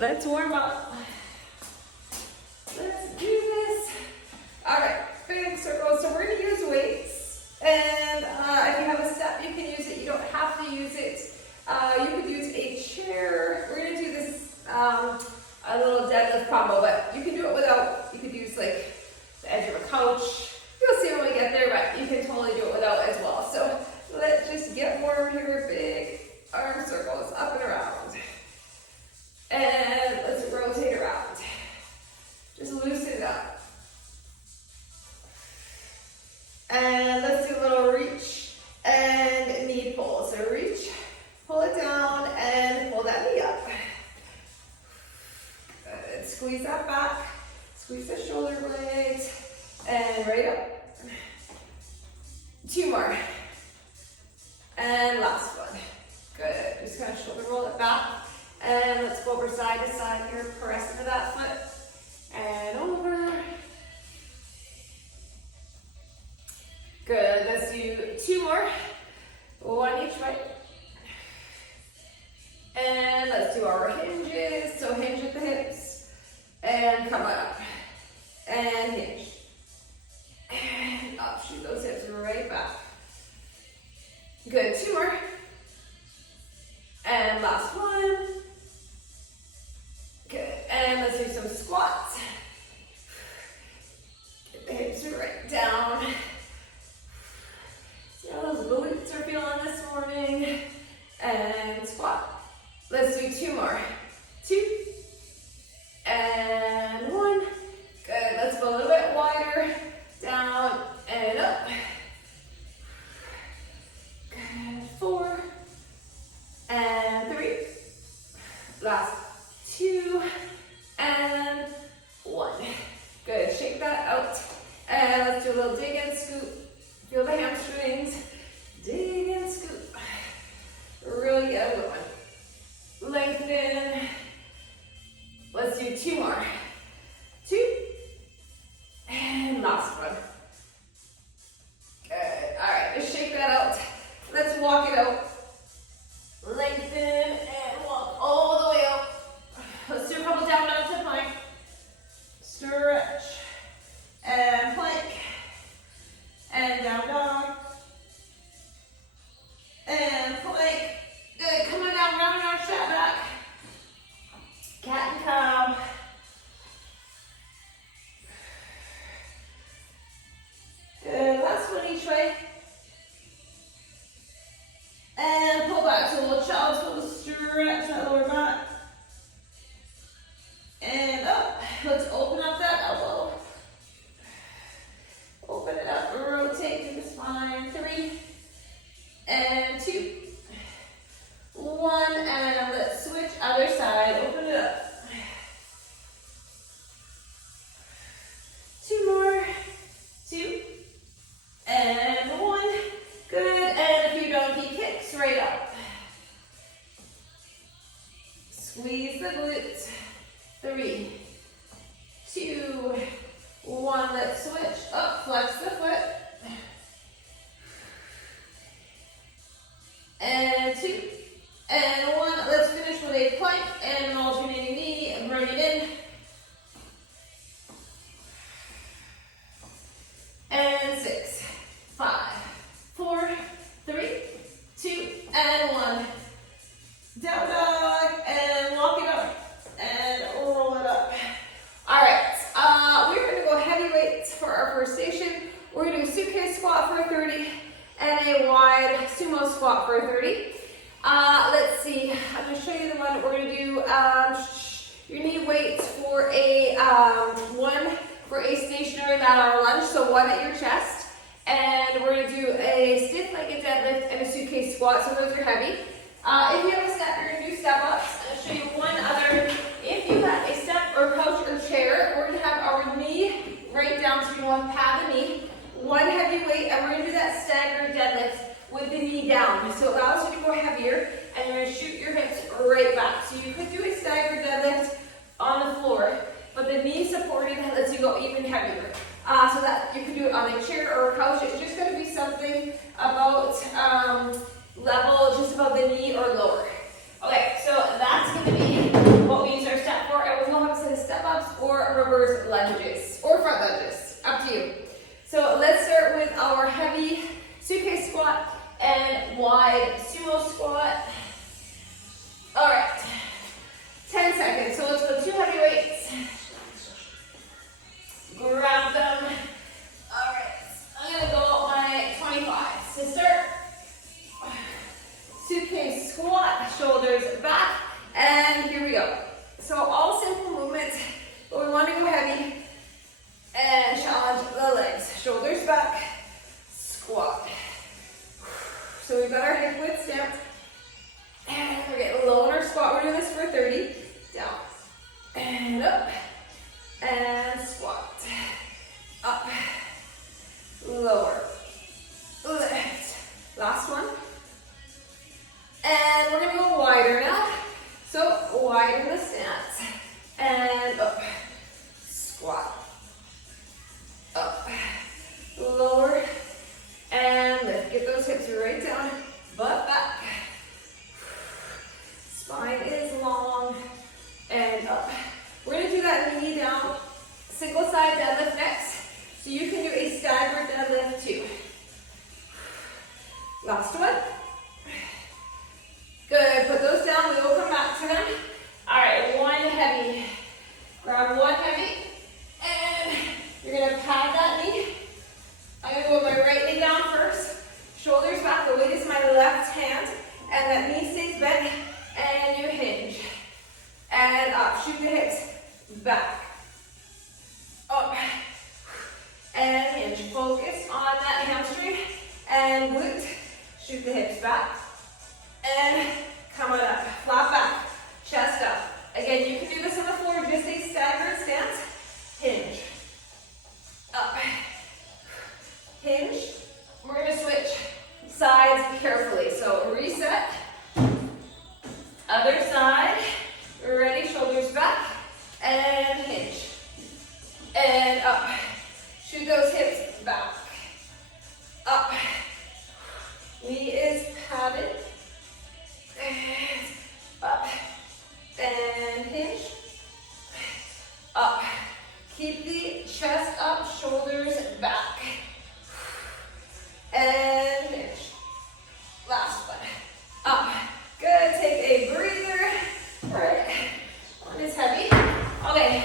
Let's warm up. Let's do this. All right, big circles. So we're gonna use weights. And if you have a step, you can use it. You don't have to use it. You could use a chair. We're gonna do this a little deadlift combo, but you can do it without. You could use like the edge of a couch. You'll see when we get there, but you can totally do it without as well. So let's just get warm here. Big arm circles up and around. And let's rotate around. Just loosen it up. And let's do a little reach and knee pull. So reach, pull it down, and pull that knee up. Good. Squeeze that back. Squeeze the shoulder blades. And right up. 2 more. And last one. Good. Just kind of shoulder roll it back. And let's go over side to side here. Press into that foot. And over. Good. Let's do 2 more. 1 each way. And let's do our hinges. So hinge at the hips. And come on up. And hinge. And up. Shoot those hips right back. Good. 2 more. And last one. Good. And let's do some squats. Get the hips right down. See how those glutes are feeling this morning. And squat. Let's do 2 more. 2. And 1. Good. Let's go a little bit wider. Down and up. Good. 4. And 3. Last 2. And 1. Good. Shake that out. And let's do a little dig and scoop. Feel the hamstrings. Dig and scoop. Really get a good one. Lengthen. Let's do 2 more. 2. And last one. Good. All right. Just shake that out. Let's walk it out. Lengthen and walk all the way up. Let's do a couple down dogs to plank. Stretch and plank. And down dog. And plank. Good. Come on down, rounding our strap back. Cat and cow. Good. Last one each way. And pull back to a little child's pose. Stretch that lower back. And up. Let's open up that elbow. Open it up. Rotate through the spine. 3. And 2. 1. And let's switch other side. Open it up. 2 more. 2. And 1. Good. And a few donkey kicks right up. Squeeze the glutes. 3, 2, 1. Let's switch up. Flex the foot. And 2. And 1. Let's finish with a plank and an alternating knee and bring it in. And 6, 5, 4, 3, 2, and 1. Down dog and walk it up and roll it up. All right, we're gonna go heavy weights for our first station. We're gonna do a suitcase squat for 30 and a wide sumo squat for 30. Let's see, I'm gonna show you the one. We're gonna do your knee weights for a 1 for a stationary lateral lunge, so 1 at your chest. And we're gonna do a stiff-legged deadlift and a suitcase squat, so those are heavy. If you have a step, you're gonna do step-ups. I'll show you one other. If you have a step or couch or chair, we're gonna have our knee right down, so you want to pad the knee. 1 heavy weight, and we're gonna do that staggered deadlift with the knee down. So it allows you to go heavier, and you're gonna shoot your hips right back. So you could do a staggered deadlift on the floor, but the knee supported lets you go even heavier. So that you can do it on a chair or a couch. It's just gonna be something about level just above the knee or lower. Okay, so that's gonna be what we use our step So all simple movements, but we want to go heavy and challenge the legs. Shoulders back, squat. So we've got our hip width stamped. And we're getting low in our squat. We're doing this for 30. Down and up and squat. Up, lower, lift. Last one. And we're going to go wider now. So widen the stance. And up, squat. Up, lower, and lift. Get those hips right down, butt back. Spine is long, and up. We're gonna do that knee down, single side deadlift next. So you can do a staggered deadlift too. Last one. Good, put those down, we will come back to them. All right, one heavy. Grab one heavy, and you're gonna pad that knee. I'm gonna go with my right knee down first. Shoulders back, the weight is my left hand, and that knee stays bent, and you hinge. And up, shoot the hips back. Up, and hinge. Focus on that hamstring and glute. Shoot the hips back, and come on up. Flat back, chest up. Again, you can do this on the floor, just a staggered stance. Hinge. Up. Hinge. We're going to switch sides carefully. So reset. Other side. Ready, shoulders back. And hinge. And up. Shoot those hips back. Up. Knee is padded. And up. And hinge. Up. Keep the chest up, shoulders back. And hinge. Last one. Up. Good. Take a breather. All right. One is heavy. Okay.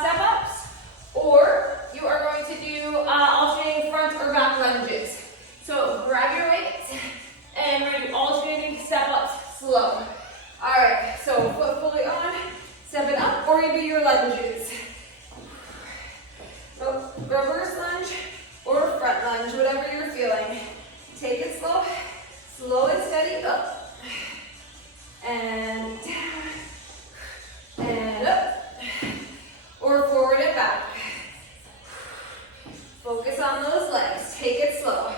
Step ups, or you are going to do alternating front or back lunges. So grab your weights, and we're going to do alternating step ups slow. All right. So foot fully on, step it up, or you do your lunges. Reverse lunge or front lunge, whatever you're feeling. Take it slow, slow and steady, up, and down, and up, or forward and back. Focus on those legs, take it slow.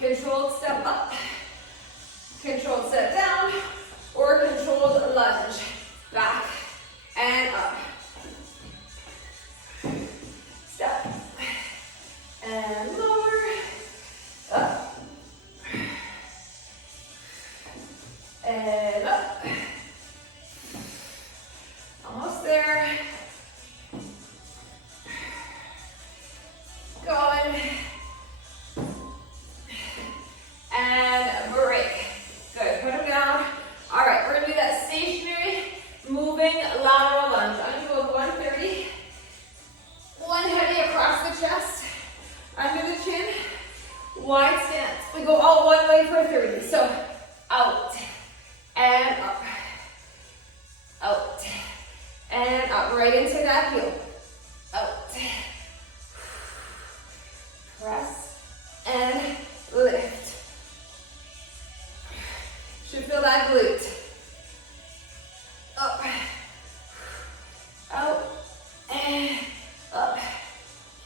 Controlled step up, controlled step down, or controlled lunge, back and up. Step and lower, up and up. Almost there. Going and break. Good. Put them down. All right, we're gonna do that stationary moving lateral lunge. I'm gonna go with 130. One heavy across the chest, under the chin, wide stance. We go all one way for 30. So out and up, out and up, right into that heel. Out, press and lift. Should feel that glute. Up, out, and up.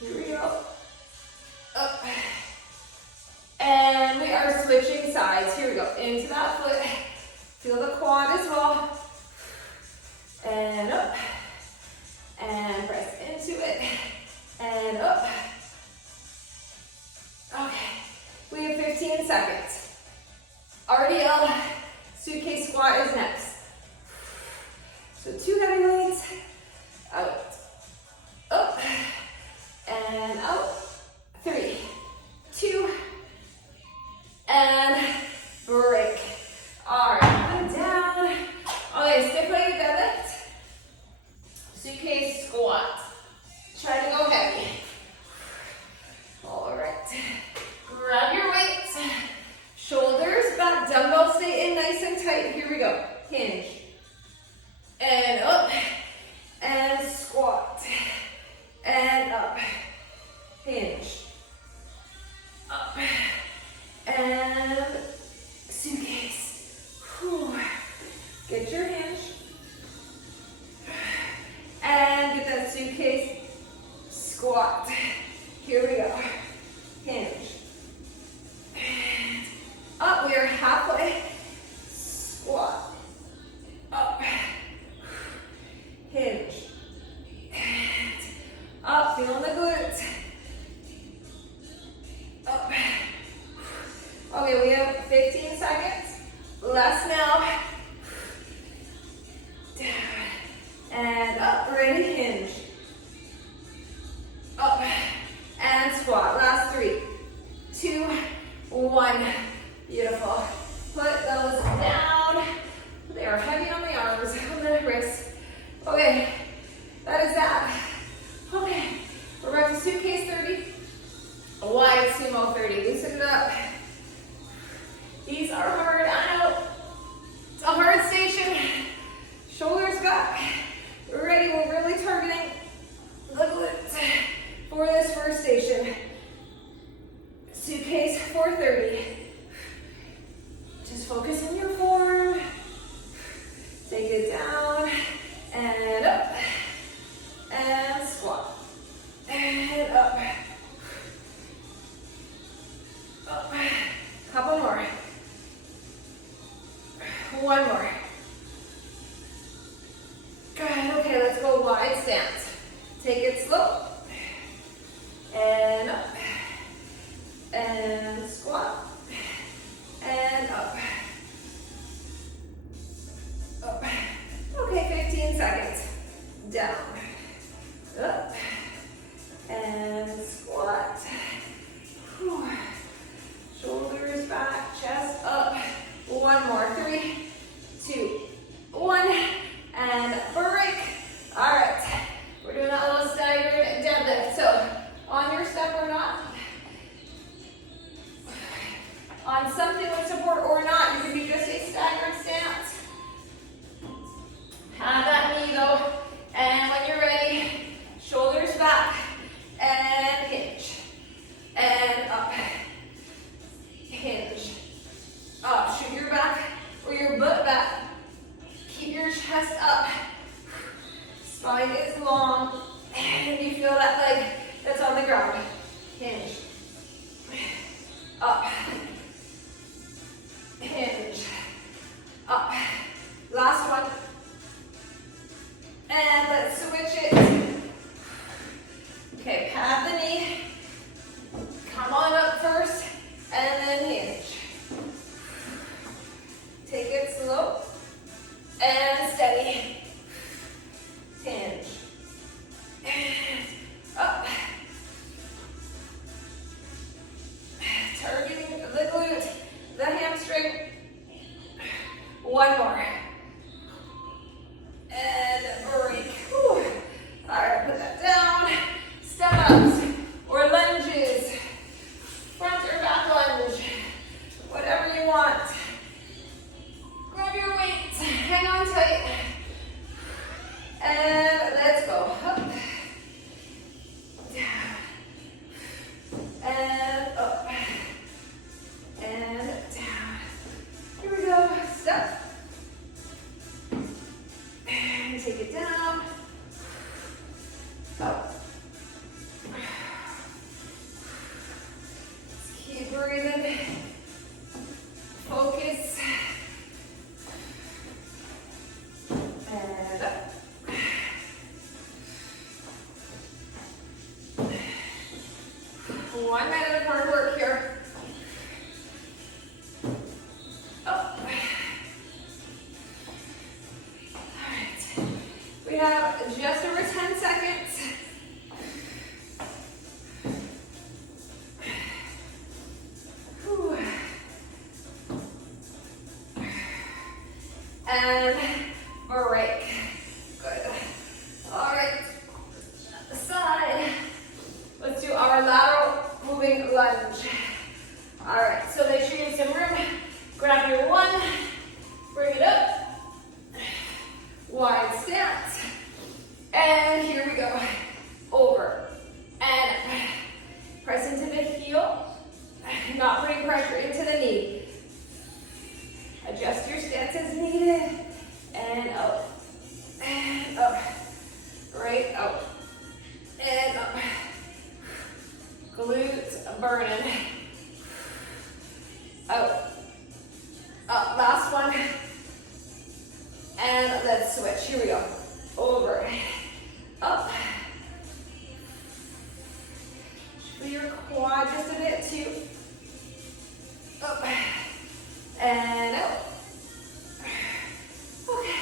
Here we go. Up. And we are switching sides. Here we go. Into that foot. Feel the quad as well. And up. And press into it. And up. Okay. We have 15 seconds. RDL suitcase squat is next. So 2 heavy weights. Out. Up. And out. 3, 2, and break. All right, and down. Okay, stiff-legged deadlift. Suitcase squat. Try to go heavy. All right. Grab your weights. Shoulders back. Dumbbells stay in nice and tight. Here we go. Hinge. And up. And squat. And up. Hinge. Up. And suitcase. Whew. Get your hinge. And get that suitcase. Squat. Here we go. Hinge. And up. We are halfway. Squat. Up. Hinge. And up. Feeling the glutes. Up. Okay, we have 15 seconds. Less now. Down. And up. Ready. Hinge. Up. And squat. Last 3, 2, 1. Beautiful. Put those down. They are heavy on the arms, on the wrists. Okay, that is that. Okay, we're back to suitcase 30. Wide sumo 30. Loosen it up. These are hard. I know. It's a hard station. Shoulders back. We're ready. We're really targeting the glutes for this first station. Suitcase 430. Just focus on your form. Take it down and up and squat and up. Up. Couple more. One more. Good. Okay, let's go wide stance. Take it slow. And up. And squat. And up. Up. Okay, 15 seconds. Down. Up. And squat. Whew. Shoulders back, chest up. One more. 3, 2, 1. And break. All right. We're doing that little staggered deadlift. So on your step or not, on something with support or not, you can be just a staggered stance. Have that knee though. And when you're ready, shoulders back and hinge. And up. Hinge. Up. Shoot your back or your butt back. Keep your chest up. Spine is long. And you feel that leg that's on the ground. Hinge. Up. Hinge. Up. Last one. And let's switch it. Okay, pad the knee. Come on up first, and then hinge. Take it slow and steady. Hinge. And up. Targeting the glute, the hamstring. One more. And break. Whew. All right, put that down. Step ups or lunges. Front or back lunge. Whatever you want. Grab your weights. Hang on tight. And let's go. Up. Down. And up. And down. Here we go. Step. And take it down. Up. Keep breathing. Focus. And up. 1 minute of hard work here. Up. Alright. We have just over 10 seconds. Whew. And break. Good. Alright. The side. Let's do our lateral moving lunge. Alright, so make sure you have some room. Grab your one, bring it up. And let's switch. Here we go. Over, up. For your quad just a bit too. Up and out. Okay,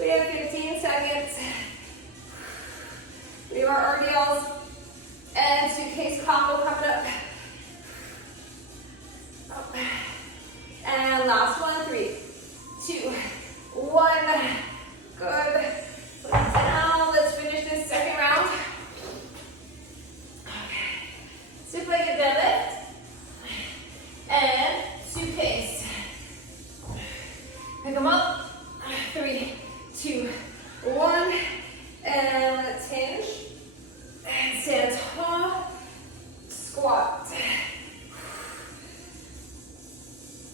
we have 15 seconds. We have our RDLs and suitcase combo coming up. Up. And last one, 3, 2, 1. Good. Put it down. Let's finish this second round. Okay. Six-legged deadlift. And suitcase. Pick them up. 3, 2, 1. And let's hinge. And stand tall. Squat.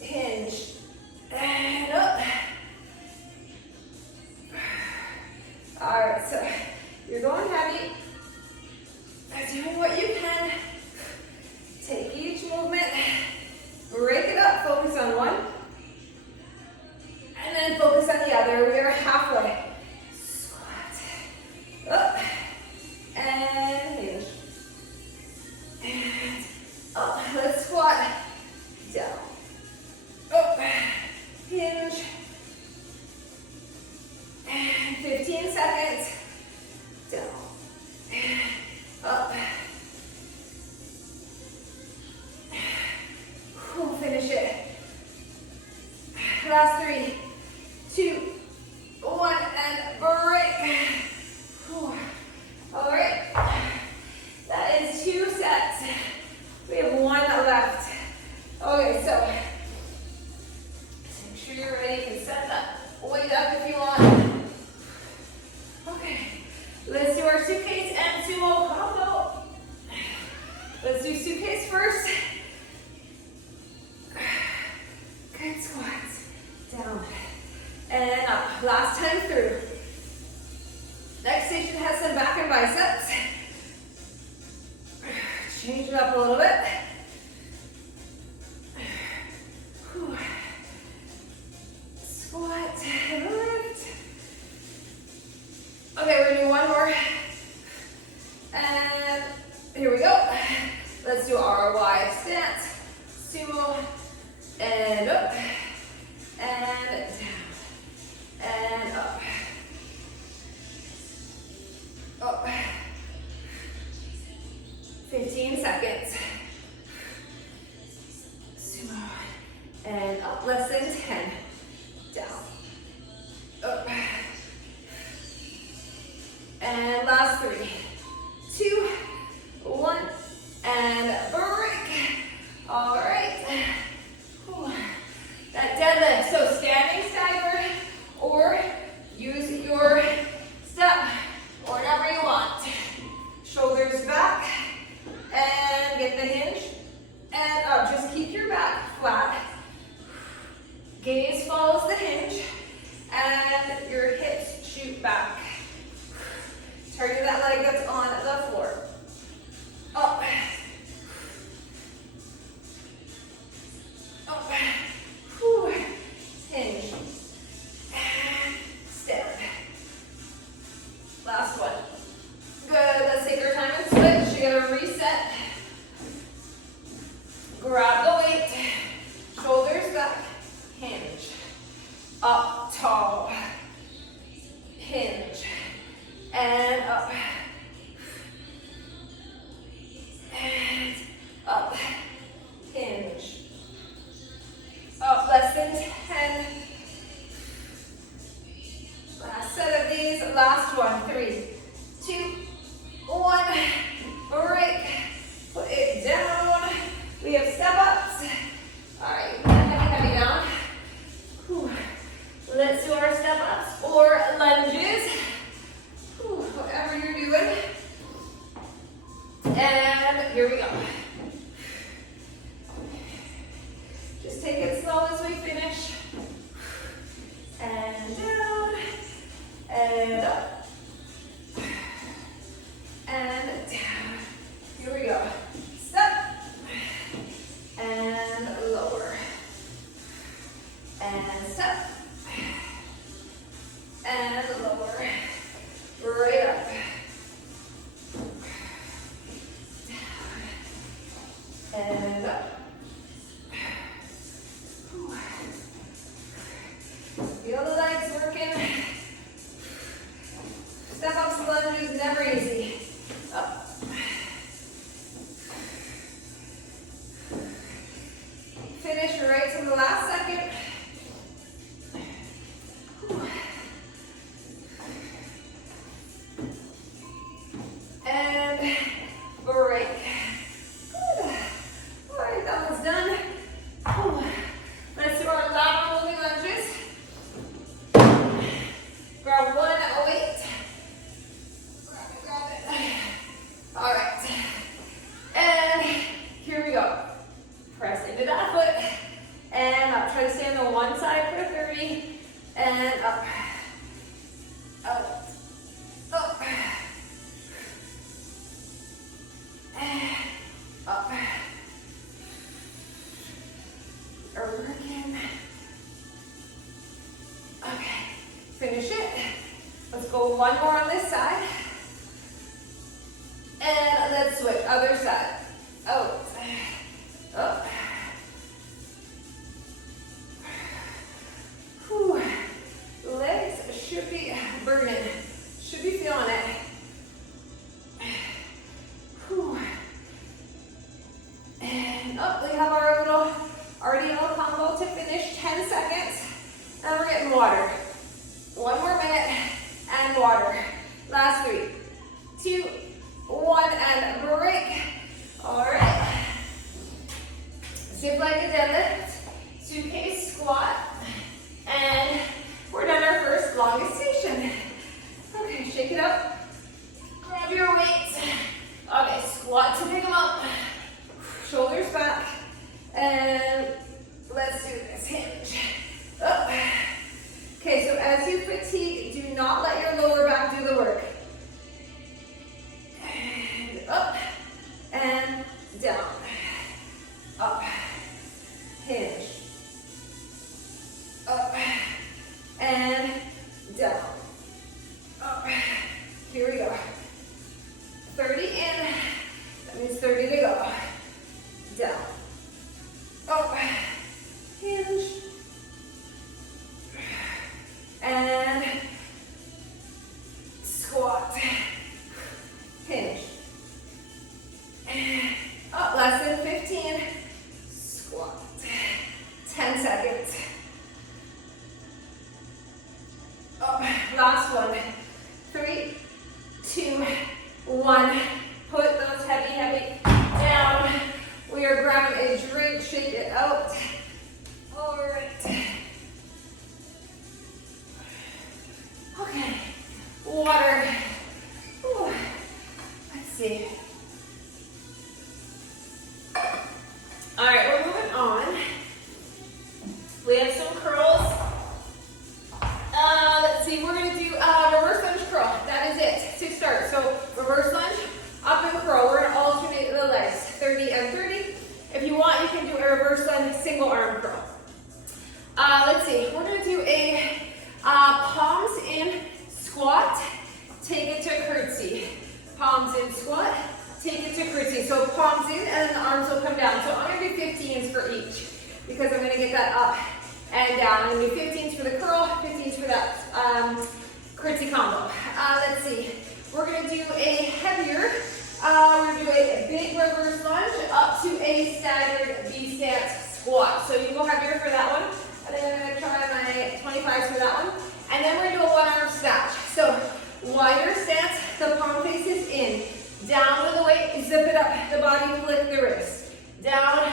Hinge. And up. Alright, so you're going heavy. Doing what you can. Take each movement. Break it up. Focus on one. And then focus on the other. We are halfway. Squat. Up. And hinge. And up. Let's squat. Down. Up. Hinge. And 15 seconds. Down. And up. We'll finish it. Last 3, 2, 1, and break. All right. That is 2 sets. We have 1 left. Okay, so make sure you're ready. You can set that weight up if you want. Okay. Let's do our suitcase and sumo combo. Let's do suitcase first. Good squats. Down and up. Last time through. Next station has some back and biceps. Change it up a little bit. Squat and lift. Okay, we're gonna do one more. And here we go. Let's do our wide stance. Sumo. And up. And down. And up. Up. 15 seconds. Sumo. And up. Less than 10. Down. Up. And last 3, 2, 1. And break. All right. That deadlift. So standing staggered or use your step or whatever you want. Shoulders back and get the hinge and up. Just keep your back flat. Gaze follows the hinge and your hips shoot back. Target that leg that's on the floor. Up. Up. Whew. Hinge. And step. Last one. Good. Let's take our time and switch. You're gonna reset. Grab the weight. Shoulders back. Hinge. Up tall. Hinge. And up. And up. Hinge. Up less than 10. Last set of these. Last one. 3, 2, 1. Break. Put it down. We have step ups. All right, heavy down. Whew. Let's do our step ups or lunges. Whew. Whatever you're doing. And here we go. Just take it slow as we finish. And down. And up. and lower, right up, and up. Feel the legs working. Step ups, lunges, never easy. Up. Finish right to the last second. And break. Good. All right, that one's done. Let's do our lateral moving lunges. Grab one weight. Grab it. All right. And here we go. Press into that foot. And up. Try to stay on the one side for 30. And up. Out. Up. And up. Working. Okay. Finish it. Let's go one more on this side. And let's switch. Other side. Out. Up. Whew. Legs should be burning. Should be feeling it. Whew. And up. We have our little RDL combo to finish. 10 seconds. And we're getting water. 1 more minute and water. Last 3, 2, 1, and break. All right. Zip like a deadlift, suitcase squat, and we're done our first longest station. Okay, shake it up. Grab your weights. Okay, squat to pick them up. Shoulders back, and let's do this. Hinge. Up. Okay, so as you fatigue, do not let your lower back do the work. And up, and down. Up. Hinge. Up. And down. Up. Here we go. 30 in. That means 30 to go. Down. Up. Hinge. And squat. Hinge. And up. Less than 15. Squat. 10 seconds. Up. Last one. 3, 2, 1. Put those heavy down. We are grabbing a drink. Shake it out. All right. Okay. Water. Ooh. Let's see. All right, we're moving on. We have some curls. Let's see, we're going to do reverse lunge curl. That is it to start. So reverse lunge, up and curl. We're going to alternate the legs, 30 and 30. If you want, you can do a reverse lunge single arm curl. Let's see, we're going to do a palms in squat, take it to curtsy. Palms in squat, take it to curtsy. So palms in and then the arms will come down. So I'm going to do 15s for each because I'm going to get that up and down. I'm going to do 15s for the curl, 15s for that curtsy combo. Let's see. We're going to do a heavier, we're going to do a big reverse lunge up to a staggered V-stance squat. So you can go heavier for that one. And then I'm going to try my 25s for that one. And then we're going to do a one-arm snatch. So wider stance, the palm faces in. Down with the weight, zip it up the body, flick the wrist. Down,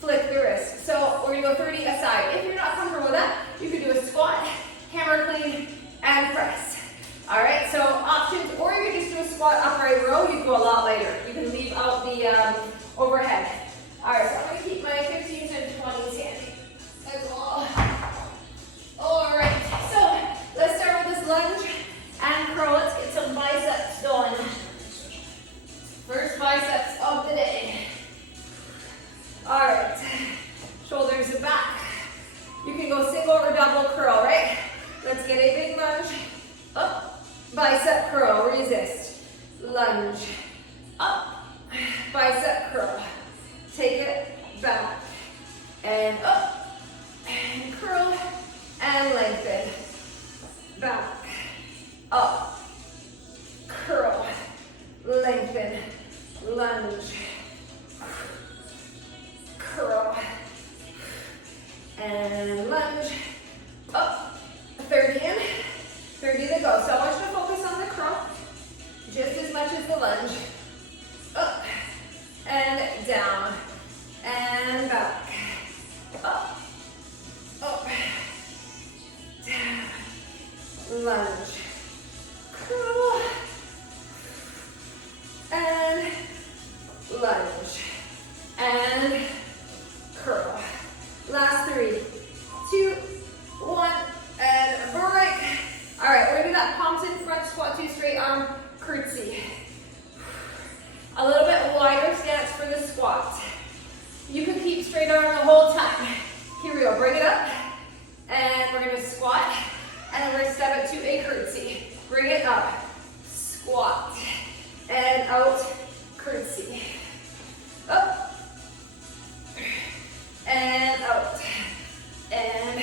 flick the wrist. So we're going to go 30 aside. If you're not comfortable with that, you can do a squat, hammer clean, and press. All right, so options, or you can just do a squat upright row. You can go a lot later. You can leave out the overhead. All right, so I'm going to keep my 15s and 20s handy as well. All right, so let's start with this lunge and curl. Let's get some biceps going. First biceps of the day. All right, shoulders back. You can go single or double curl. lengthen, back, up, curl, lengthen, lunge, curl, and lunge, up, 30 in, 30 to go. So I want you to focus on the curl just as much as the lunge, up, and down, and back, up, up, down, lunge, curl, and lunge, and curl. Last 3, 2, 1, and break. All right, we're gonna do that palms in front, squat to straight arm, curtsy. A little bit wider stance for the squat. You can keep straight arm the whole time. Here we go, bring it up, and we're gonna squat, and we're gonna step it to a curtsy. Bring it up, squat, and out, curtsy. Up, and out, and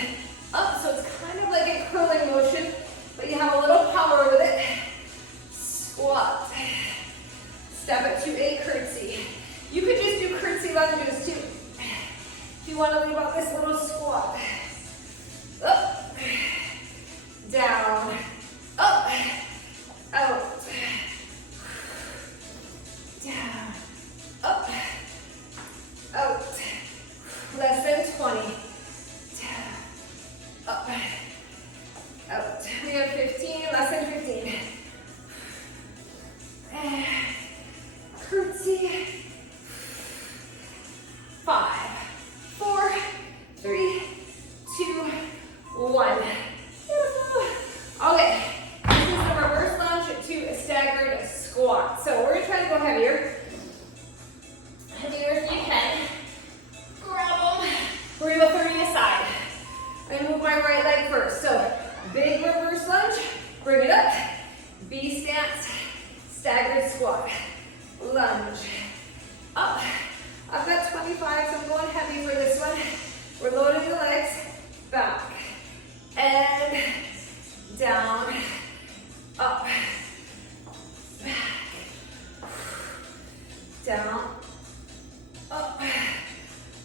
up. So it's kind of like a curling motion, but you have a little power with it. Squat, step it to a curtsy. You could just do curtsy lunges too. If you want to leave out this little squat. Up, down, up, out, down, up, out. Less than 20. Down, up, out. We have 15, less than 15. Curtsy. 5, 4, 3, 2, 1. Okay, this is the reverse lunge to a staggered squat. So we're gonna try to go heavier. Heavier if you can. Grab them. We're gonna go 30 aside. I'm gonna move my right leg first. So big reverse lunge, bring it up. B stance, staggered squat. Lunge, up. I've got 25, so I'm going heavy for this one. We're loading the legs, back, and down, up, back, down, up,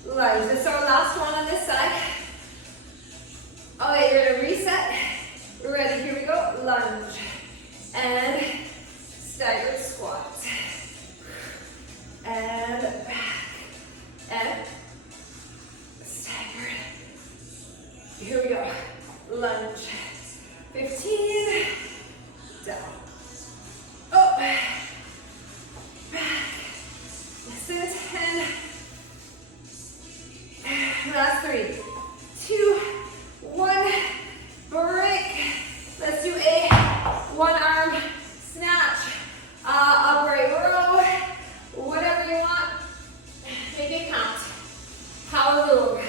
lunge. This is our last one on this side. Okay, you're gonna reset. We're ready, here we go. Lunge, and staggered squat, and back. And staggered. Here we go. Lunge. 15. Down. Up. Back. Less than 10. Last 3, 2, 1. Break. Let's do a one arm snatch. Upright row. Whatever you want. Make it count. Power move.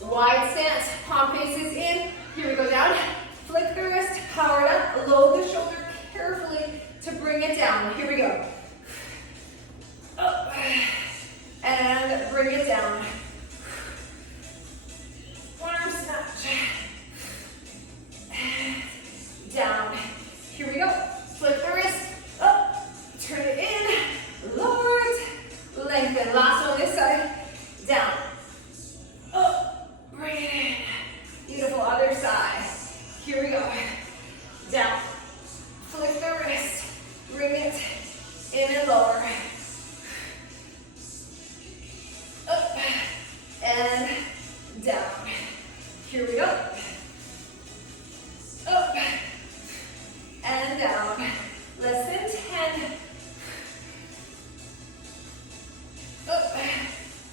Wide stance, palm faces in. Here we go down. Flick the wrist, power it up. Load the shoulder carefully to bring it down. Here we go. Up. And bring it down. One arm snatch. Down. Here we go. Flick the wrist. Up. Turn it in. Lower it. Lengthen. Last one this side. Down. Up. Bring it in. Beautiful. Other side. Here we go. Down. Flick the wrist. Bring it in and lower. Up. And down. Here we go. Up. And down. Less than 10. Up.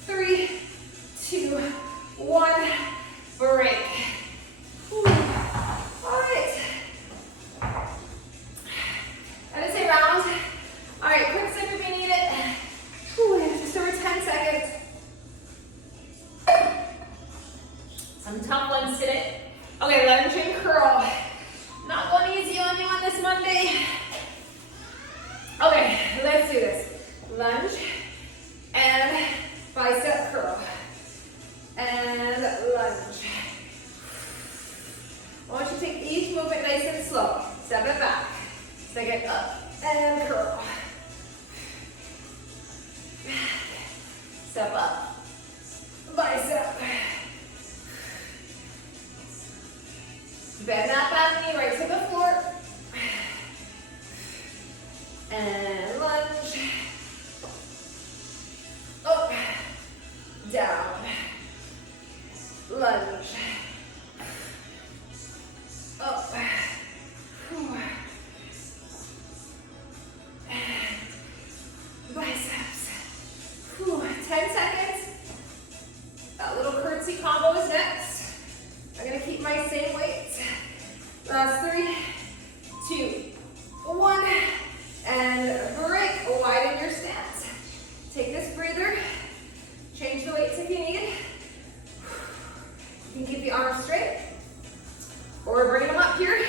3, 2, 1. Break. Whew. All right. That is a round. All right, quick sip if you need it. Whew, just over 10 seconds. Some tough ones today. Okay, lunge and curl. Not going easy on you on this Monday. Okay, let's do this. Lunge and bicep curl. And lunge. to take each movement nice and slow. Step it back. Step it up and curl. Step up. Bicep. Bend that back knee right to the floor. And lunge. Up. Down. Lunge. Up. And biceps. 10 seconds. That little curtsy combo is next. I'm going to keep my same weight. Last 3, 2, 1. And break. Widen your stance. Take this breather. Change the weights if you need it. You can keep the arms straight. Or bring them up here.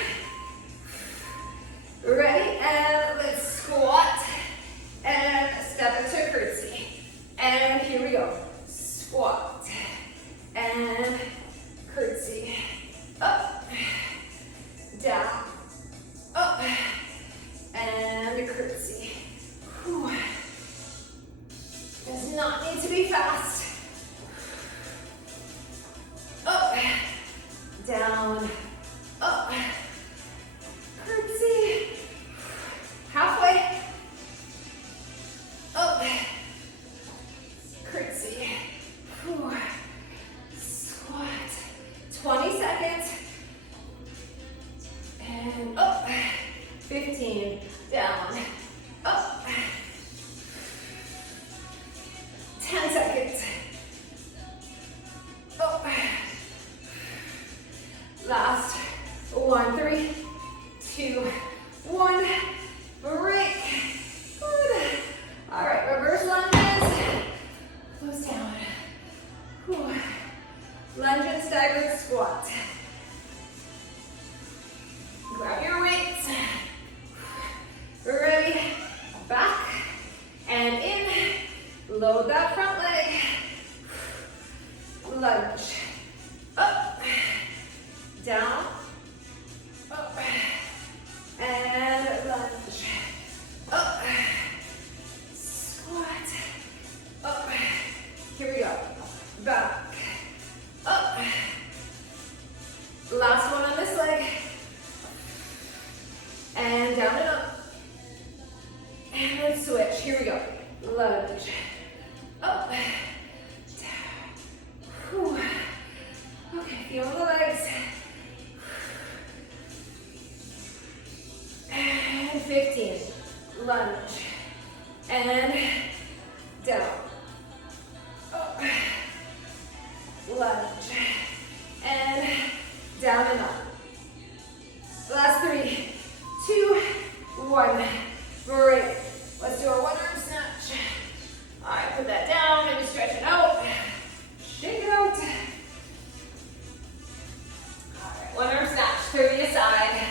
Ready? And let's squat. And step into curtsy. And here we go. Squat. And curtsy. Up. Down. Up. And curtsy. Whew. Does not need to be fast. Up. Down. Up. Curtsy. Halfway. Up. Curtsy. Whew. Squat. 20 seconds. And up. 15. Down. Up. 10 seconds. Up. Last. 1, 3, 2, 1. Break. Good. All right, reverse lunges. Close down. Whew. Lunge and staggered squat. Grab your weights. Ready. Back and in. Load that front leg. Lunge. Up. Down. Up. And lunge. Up. Squat. Up. Here we go. Back. Up. Last one on this leg. And down and up. And then switch. Here we go. Lunge. Up. Down. Whew. Okay, feel the legs. And 15. Lunge. And down. Up. Lunge. And down and up. Last 3, 2, 1. Break. Let's do a one arm snatch. All right, put that down, maybe stretch it out. Shake it out. All right, one arm snatch, 30 aside.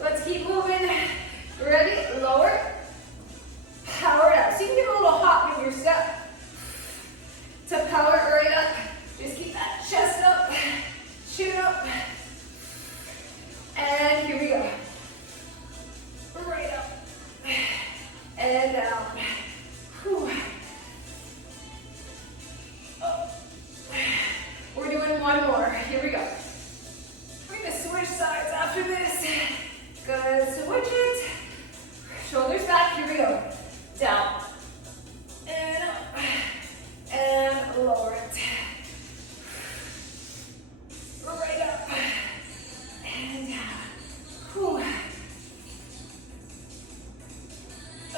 Let's keep moving. Ready? Lower. Power it up. So you can give a little hop in your step to power it right up. Just keep that chest up, chin up. And here we go. Right up. And down. Whew. Up. We're doing one more. Here we go. We're going to switch sides after this. Good. Switch it. Shoulders back. Here we go. Down. And up. And lower it. Right up. And down. Whew.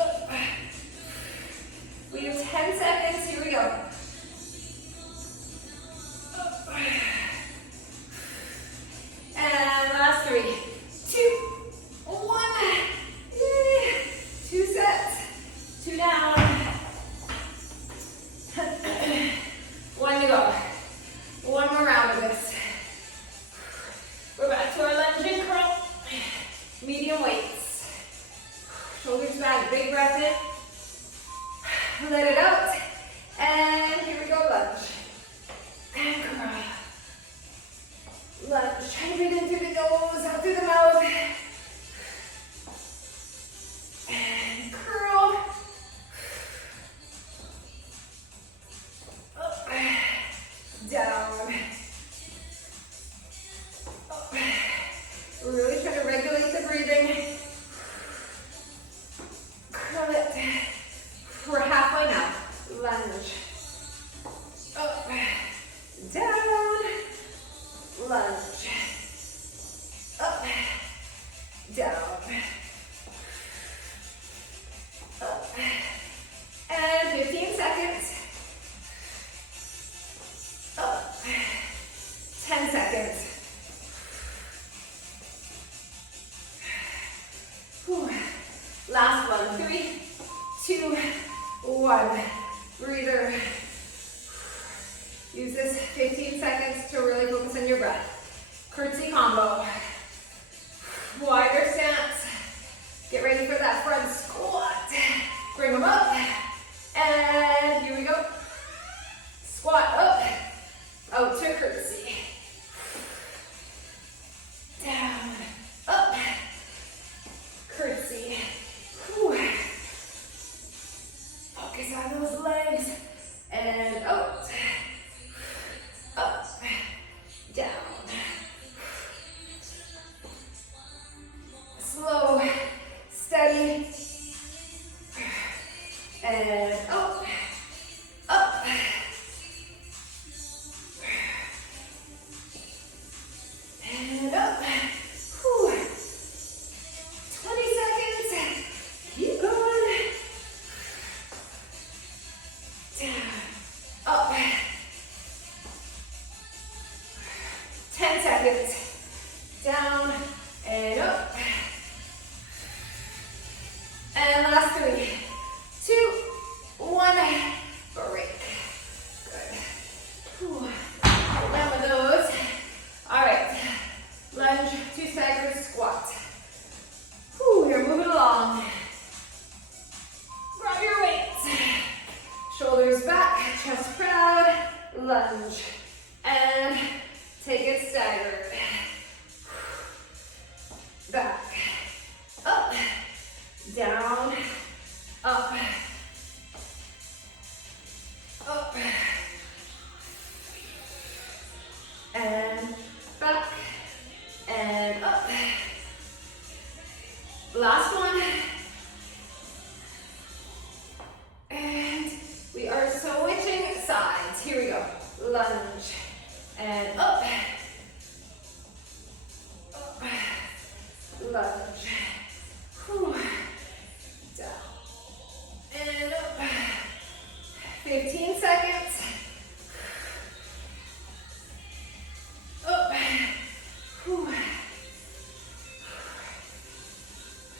Up. We have 10 seconds. Here we go. Up. And last 3, 2, 1. Yay. 2 sets. 2 down. 1 to go. 1 more round of this. We're back to our lunge and curl. Medium weights. Shoulders back, big breath in. Let it out. And here we go, lunge. And curl. Lunge. Try to breathe in through the nose, out through the mouth. And curl. Up. Down. Up. Really try to regulate the breathing. Curl it. We're halfway now. Lunge. Up. Down. Lunge. Up. Down. Up. And 15 seconds. Up. 10 seconds. Whew. Last one. 3, 2, 1. Breather. Use this 15 seconds to really focus on your breath. Curtsy combo. Wider stance. Get ready for that front squat. Bring them up. And here we go. Squat up. Out to curtsy. Down. Up. Curtsy. Whew. Focus on those legs. And out. Up. Down. Slow. Steady. And up. Up. And up. Whew. 20 seconds. Keep going. Down. Up. 10 seconds. Down and up. And last 3, 2, 1. Break. Good. Whew. Down with those. All right. Lunge, 2 staggered squat. Whew, you're moving along. Grab your weights. Shoulders back, chest proud. Lunge. And take it staggered. Back. Up. Down. Up. Up. And back. And up. Last one. And we are switching sides. Here we go. Lunge. And up. Up. Lunge. Whew. Down. And up. 15 seconds. Up. Whew.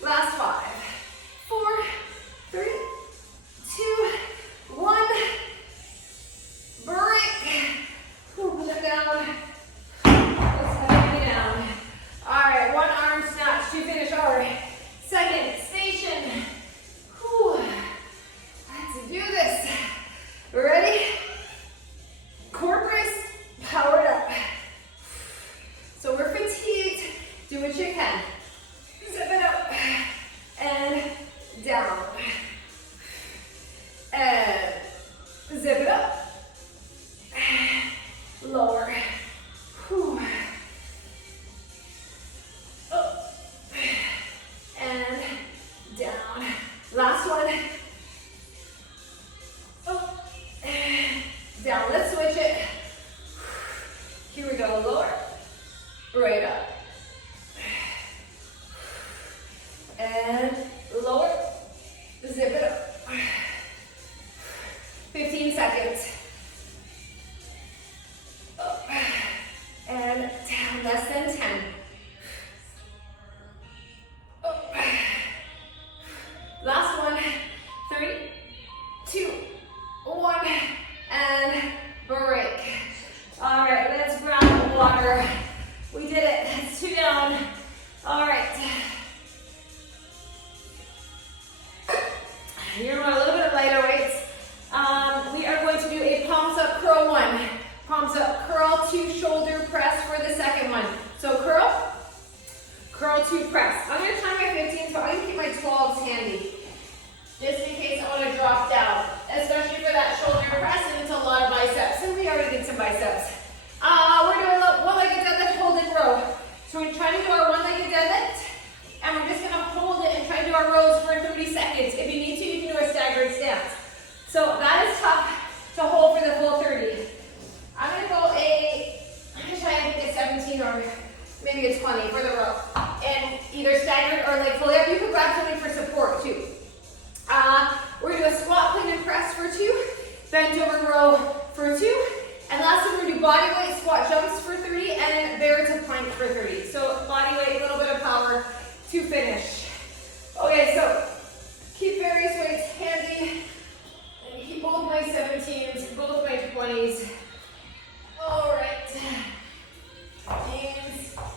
Last 5, 4, 3, 2, 1. Break. Put it down. Let's have it down. All right, one arm snatch to finish our second station. Whew. Let's do this. Ready? Core brace, powered up. So we're fatigued. Do what you can. Zip it up and down. And zip it up. Lower. Whew. Up. And down. Last one. Up. And down. Let's switch it. Here we go. Lower. Right up. And lower. Zip it up. 15 seconds. Up and down, less than 10. Up. Last one. 3, 2, 1, and break. All right, let's grab water. We did it. That's 2 down. All right. You're on a little bit lighter weights. We are going to do a palms up curl 1. Palms up curl, 2 shoulder press for the second one. 30 seconds. If you need to, you can do a staggered stance. So that is tough to hold for the full 30. I'm gonna try and get 17 or maybe a 20 for the row. And either staggered or like fully up. You can grab something for support too. We're gonna do a squat, clean, and press for 2. Bend over row for 2. And lastly, we're gonna do body weight squat jumps for 30 and bear to plank for 30. So body weight, a little bit of power to finish. Okay, so keep various weights handy. And keep both my 17s, both my 20s. All right.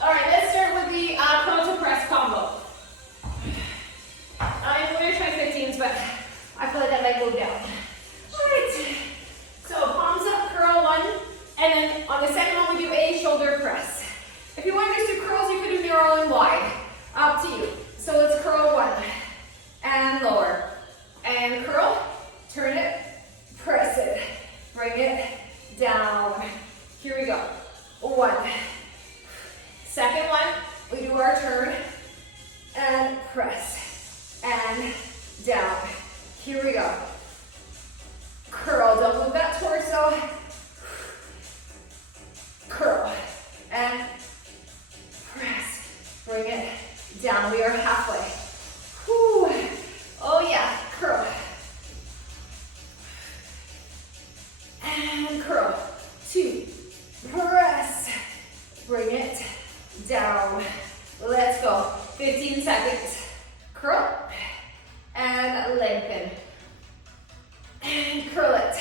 All right, let's start with the curl to press combo. I'm going to try 15s, but I feel like that might go down. All right. So palms up, curl 1, and then on the second one we do a shoulder press. If you want to just do curls, you can do narrow and wide. Up to you. So let's curl 1 and lower. And curl, turn it, press it, bring it down. Here we go. 1. Second one, we do our turn and press and down. Here we go. Curl, don't move that torso. Curl and press. Bring it down. We are halfway. Whew. Oh yeah, curl. And curl. 2. Press. Bring it down. Let's go. 15 seconds. Curl and lengthen. And curl it.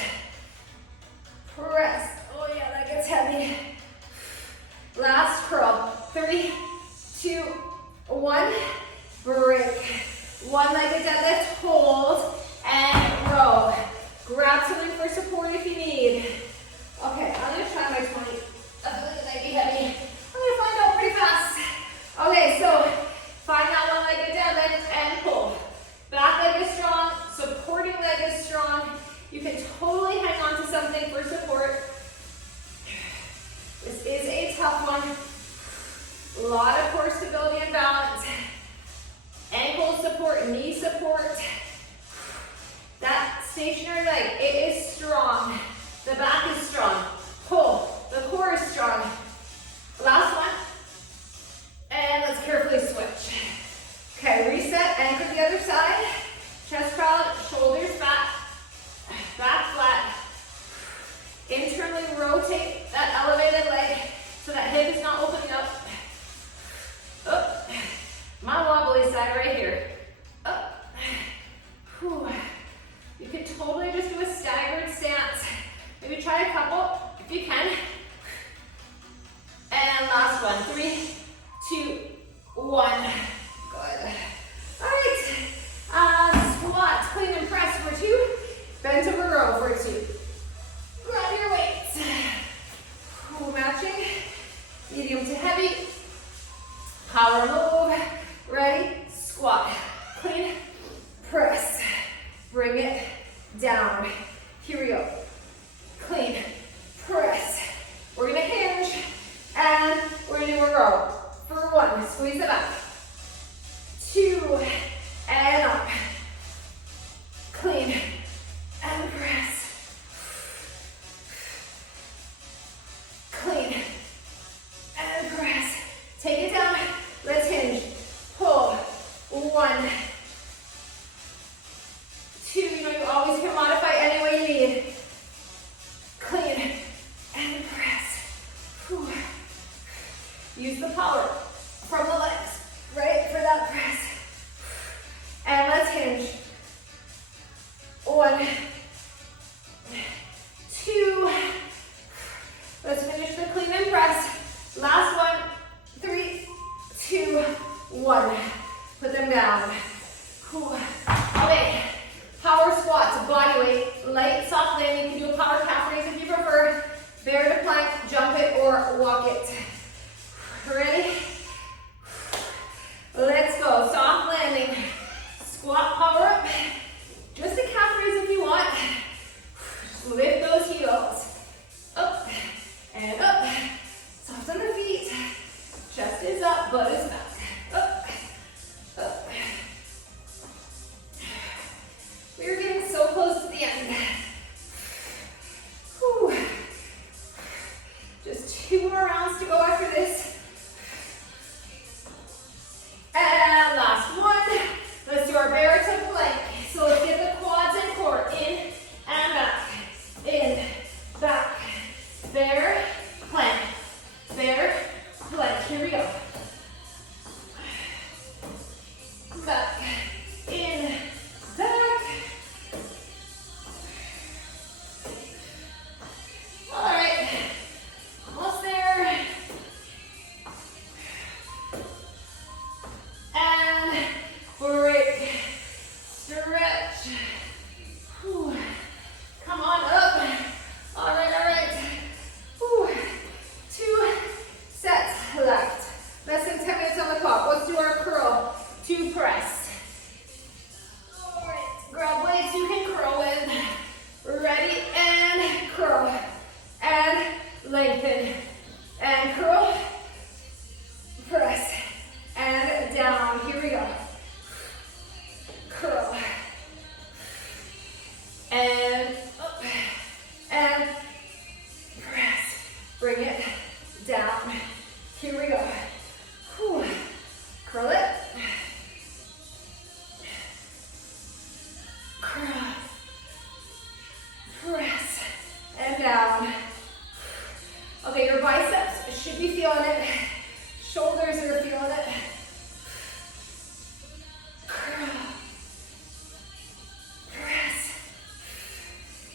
Press. Oh yeah, that gets heavy. Last curl. 3, 2, 1. Break. One-legged deadlift. Hold and row. Grab something for support if you need. Okay, I'm gonna try my 20. I feel like it might be heavy. I'm gonna find out pretty fast. Okay, so find that one-legged deadlift and pull. Back leg is strong, supporting leg is strong. You can totally hang on to something for support. This is a tough one. A lot of core stability and balance. Ankle support, knee support. That stationary leg, it is strong. The back is strong. Pull, the core is strong. Last one. And let's carefully switch. Okay, reset, anchor the other side. Chest proud, shoulders back. Back flat. Internally rotate that elevated leg so that hip is not opening up. Up. My wobbly side right here. Up. Whew. You could totally just do a staggered stance. Maybe try a couple if you can. And last one. 3, 2, 1. Good. All right. Squat, clean and press for 2. Bend over row for 2. Grab your weights. Matching. Medium to heavy. Power move. Ready? Squat. Clean. Press. Bring it down. Here we go. Clean. Press. We're going to hinge. And we're going to do a row. For 1. Squeeze it up. 2. And up. Clean. And press. Clean. And press. Take it down. Let's hinge. Pull. 1. 2. You know, you always can modify any way you need. Clean. And press. Whew. Use the power from the legs, right, for that press. And let's hinge. 1, 2. Let's finish the clean and press. Last one. 3, 2, 1. Put them down. Whew. Okay. Power squats, body weight, light, soft landing. You can do a power calf raise if you prefer. Bear to plank, jump it, or walk it. Ready? Let's go. Soft landing. Squat, power up. Just a calf raise if you want. Lift those heels. Up and up. Soften the feet. Chest is up, butt is back. Up, up. press, and down. Here we go. Curl, and up, and press. Bring it down. Here we go. Whew. Curl it. Curl. Press. And down. Okay, your biceps should be feeling it. Shoulders are feeling it. Curl. Press.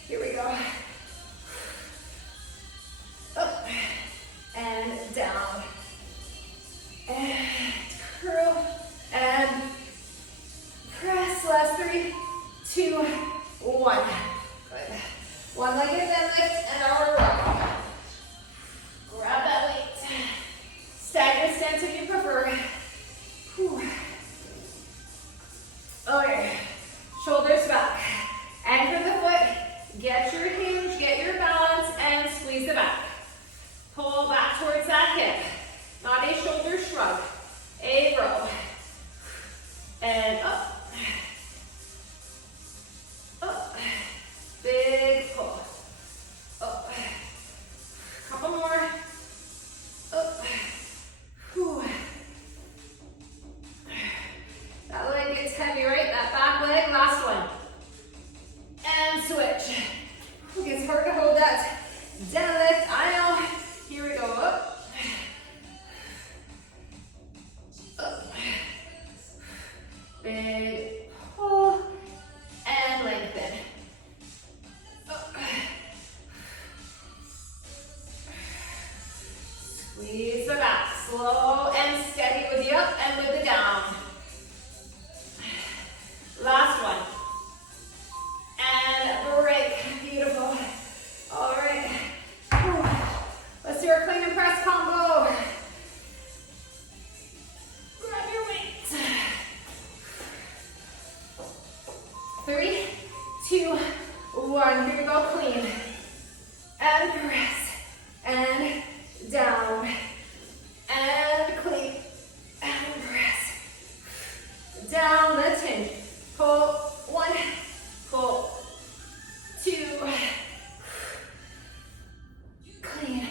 Here we go. Up. And down. And curl. And press. Last 3, 2, 1. Good. One-legged deadlift and our row. Grab that weight. Stagnant stance if you prefer. Whew. Okay. Shoulders back. Anchor the foot. Get your hinge, get your balance, and squeeze it back. Pull back towards that hip. Not a shoulder shrug. A row. And up. Up. Big pull. Up. Couple more. Up. Whew. That leg gets heavy, right? That back leg. Last one. And switch. It gets hard to hold that deadlift. I know. Here we go. Up. Up. Big pull. And lengthen. Up. Squeeze the back. Slow and steady with the up and with the down. Last one. And break. Beautiful. All right. Whew. Let's do our clean and press combo. Grab your weight. 3, 2, 1. Here we go. Clean. And press. And down. And clean. And press. Down. Let's hinge. Pull. 1. Pull. 2. Clean.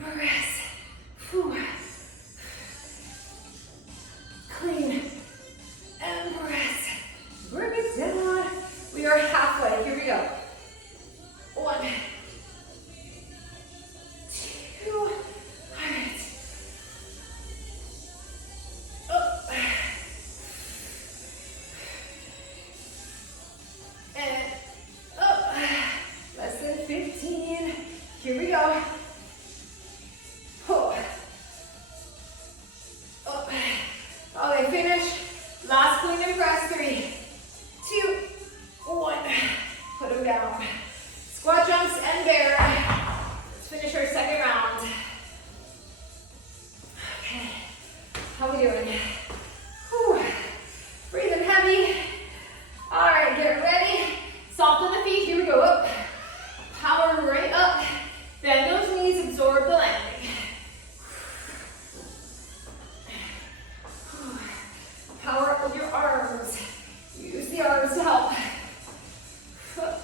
Press. Whew. Clean. And press. Bring it down. We are halfway. Here we go. 1. 2. All right. Up. And up. Less than 15. Here we go. Pull. Up. Okay, finish. Last clean and press. 3, 2, 1. Put them down. Squat jumps and bear. Let's finish our second round. Okay. How we doing? Whew. Breathing heavy. All right, get ready. Soften the feet. Here we go. Up. Power right up. Bend those knees. Absorb the landing. Power up with your arms. Use the arms to help. Up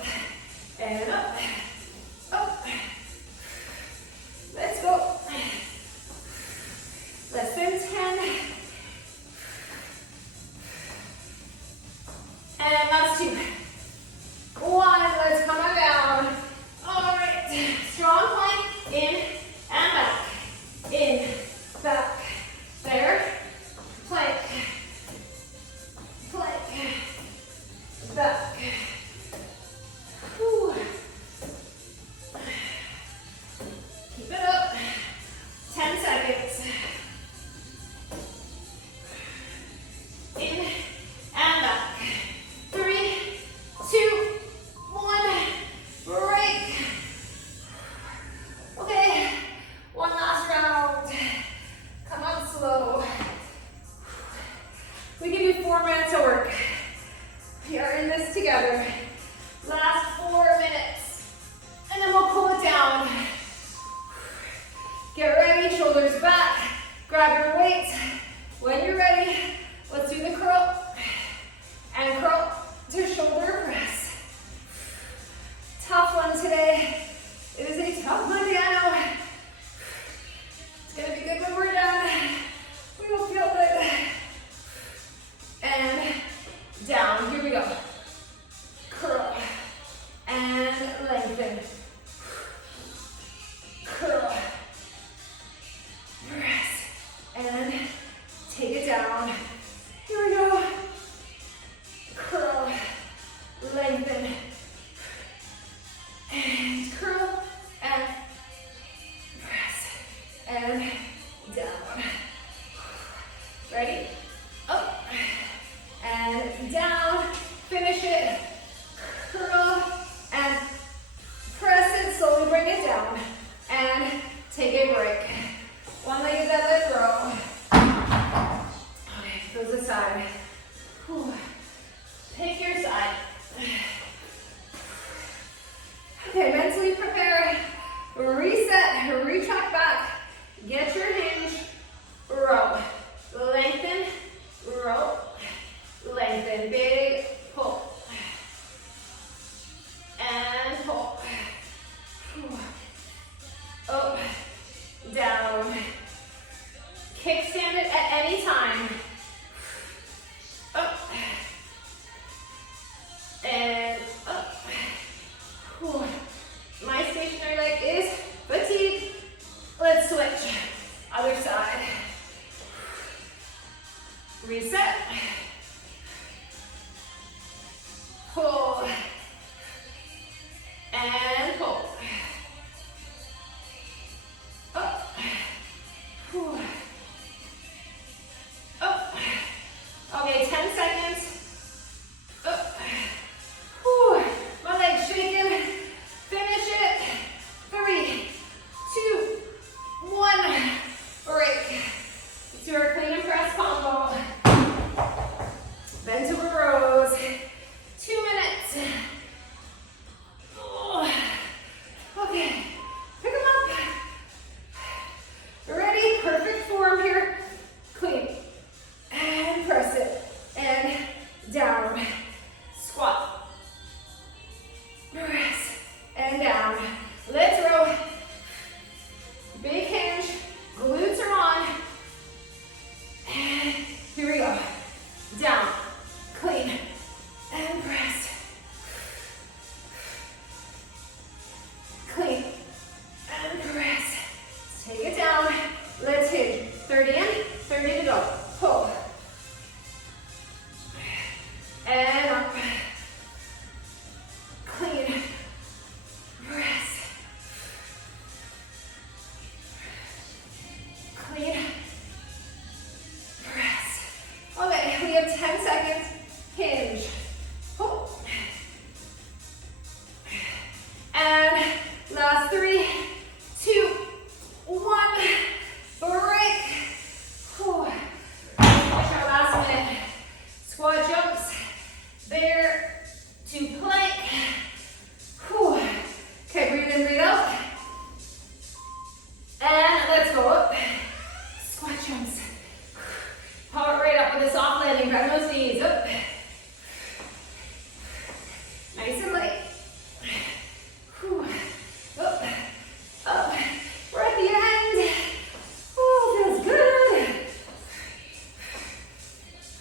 and up. Up. Let's go. Less than 10. Ready? Up and down. Finish it. Curl and press it. Slowly bring it down. And take a break. One-legged deadlift row. Okay, goes aside. Whew. Pick your side. Okay, mentally prepare. Reset, retract back. Get your hinge. Row. Lengthen. Row. Lengthen. Big pull. And pull. Up. Down. Kickstand it at any time. Up. And up. Whew. My stationary leg is fatigued. Let's switch. Other side. Reset. Pull. And pull. Up. Whew. Up. Okay, 10 seconds. Up. Whew. My leg's shaking. Finish it. 3, 2, 1. Break. Let's do our clean and press combo. Bend over rows. 2 minutes. Oh. Okay. Pick them up. Ready? Perfect form here. Clean. And press it. And down. Squat. Press. And down. Let's row. Big hinge. Glutes are on. And here we go. Down. Clean. And press. Clean. And press. Take it down. Let's hinge. 30 in, 30 to go. Pull. And up. Clean. Press. Clean. Press. Okay, we have 10 seconds. Hinge. Pull. And last 3, 2, 1. Break. Whew. Finish our last minute. Squat jumps. Bear to plank. Whew. Okay, breathe in, breathe out. And let's go up. Squat jumps. Power right up with a soft landing. Grab those knees. Up. Nice and light. Whew. Up. Up. We're at the end. Oh, feels good.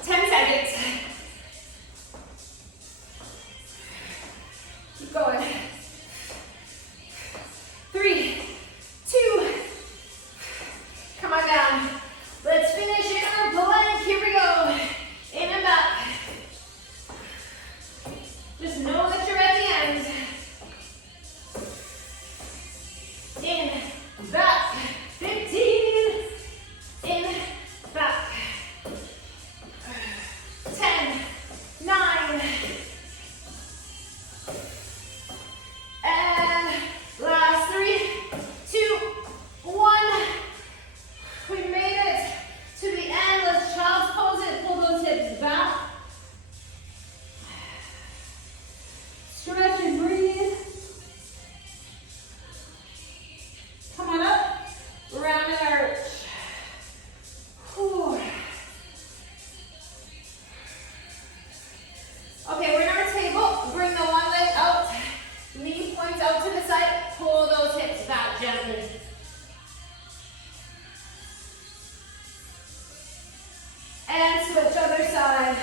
10 seconds. Keep going. 3, 2. Come on down. Let's finish in our plank. Here we go. In and back. Just know that you're at the end. In, back. 15. In, back. 10, 9. And last 3, 2, 1. We made it to the end. Let's child's pose it. Pull those hips back. Stretch and breathe. Come on up. Round and arch. Whew. Okay, we're in our table. Bring the one leg out. Knee points out to the side. Pull those hips back gently. And switch other side.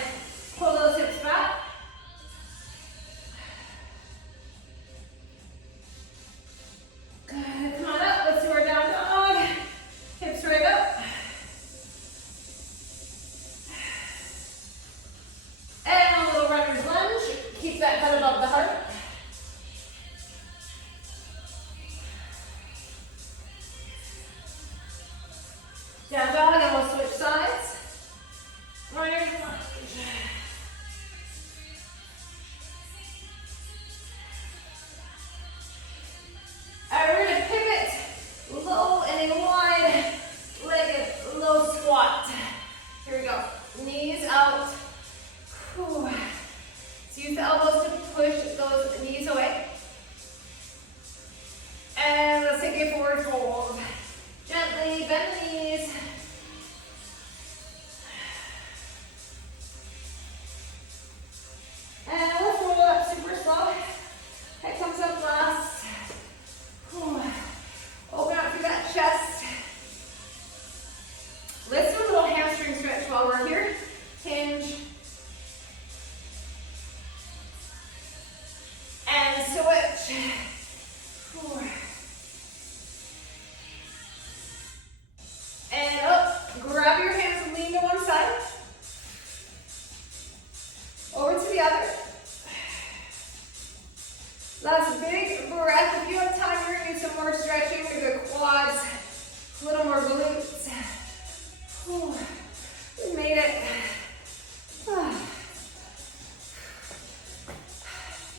Pull those hips back. Good. Come on up. Let's do our down dog. Hips right up. And a little runner's lunge. Keep that head above the heart. Down dog, and we'll switch sides. squat. Here we go. Knees out. Whew. So use the elbows to push those knees away. And let's take a forward fold. Gently bend the knees. And let's roll it up super slow. Head comes up last. Whew. Open up through that chest. Let's do a little hamstring stretch while we're here. Hinge. And switch. Whew. And up. Grab your hands and lean to one side. Over to the other. Last big breath. If you have time, you're going to do some more stretching through the quads, a little more glutes. Whew. We made it.